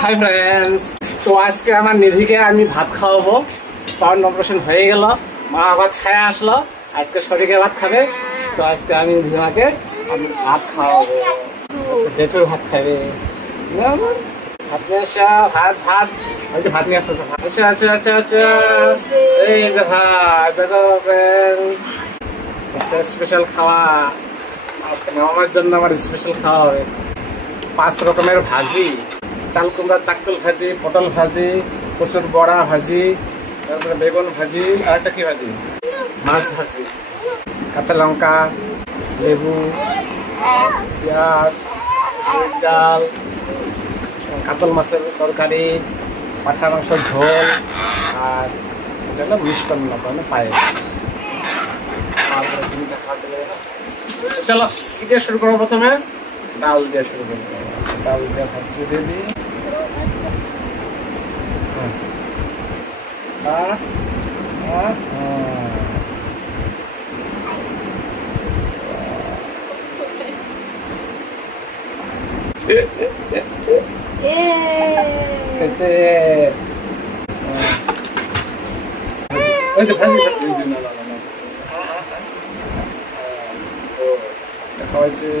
Hi friends, তো আজকে আমার নিধিকে আমি ভাত খাওয়াবো। পাউন্ড অপারেশন হয়ে গেল, মা ভাত খায় আসলো, আজকে শরীরে ভাত খাবে। তো আজকে আমি নিধিমাকে ভাত খাওয়াবো। আজকে জেঠুর ভাত খাবে। ভাত নিয়ে আসা, ভাত ভাত ওই যে ভাত নিয়ে আসতেছে। আচ্ছা আচ্ছা আচ্ছা আচ্ছা, এই যে ভাত দেখো আজকে স্পেশাল খাওয়া। আজকে মামার জন্য আমার স্পেশাল খাওয়া হবে। 5 রকমের ভাজি, চাল কুমড়া চাকতুল ভাজি, পটল ভাজি, কচুর বড়া ভাজি, তারপরে বেগুন ভাজি, আর একটা কি ভাজি, মাছ ভাজি, কাঁচা লঙ্কা, লেবু, পেঁয়াজ, ডাল, কাতল মাছের তরকারি, পাঠা মাংসের ঝোল, আর এটা হলো মিষ্টান্ন মানে পায়েস। চলো কি দিয়ে শুরু করবো? প্রথমে ডাল দিয়ে শুরু করবো। ডাল দিয়ে ভাত দিয়ে দিই। খাওয়াইছে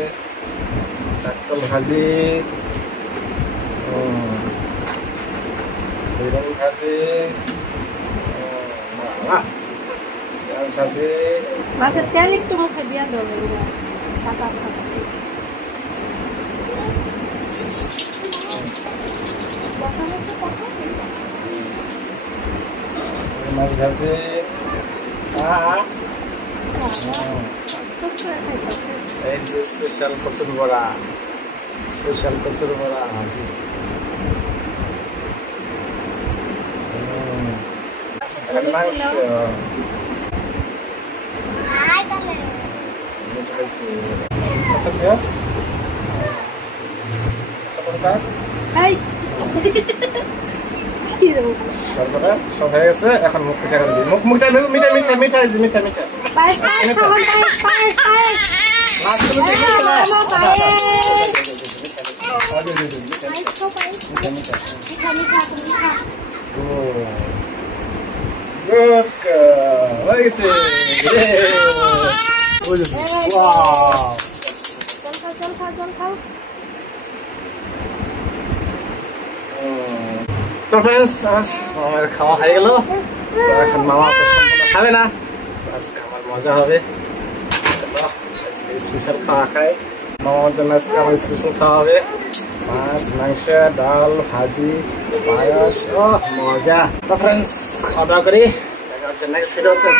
চাকতল ভাজি, বেগুন ভাজি, পেঁয়াজ ভাজি, মাছের তেল একটু মুখে দিয়ে দেবো। মাছ ভাজি, এই যে স্পেশাল কচুর বড়া, স্পেশাল কচুর বড়া ভাজি, মাংস, আচ্ছা পেঁয়াজ, তারপরে সব হয়ে গেছে। এখন মুখ পিঠা করে দিই। মুখটা মিঠা মিঠা মিঠা মিঠা মিঠা তো ফ্রেন্ডস, আমার খাওয়া হয়ে গেল। এখন মামা তো সম্পূর্ণ খাবে না, আজকে আমার মজা হবে। চলো আজকে স্পেশাল খাওয়া খাই। মামার জন্য আজকে আমার স্পেশাল খাওয়া হবে। মাছ, মাংস, ডাল, ভাজি, পায়াস, ও মজা। তো ফ্রেন্ডস, খাওয়া দাওয়া করি। দেখা হচ্ছে নেক্সট ভিডিওতে।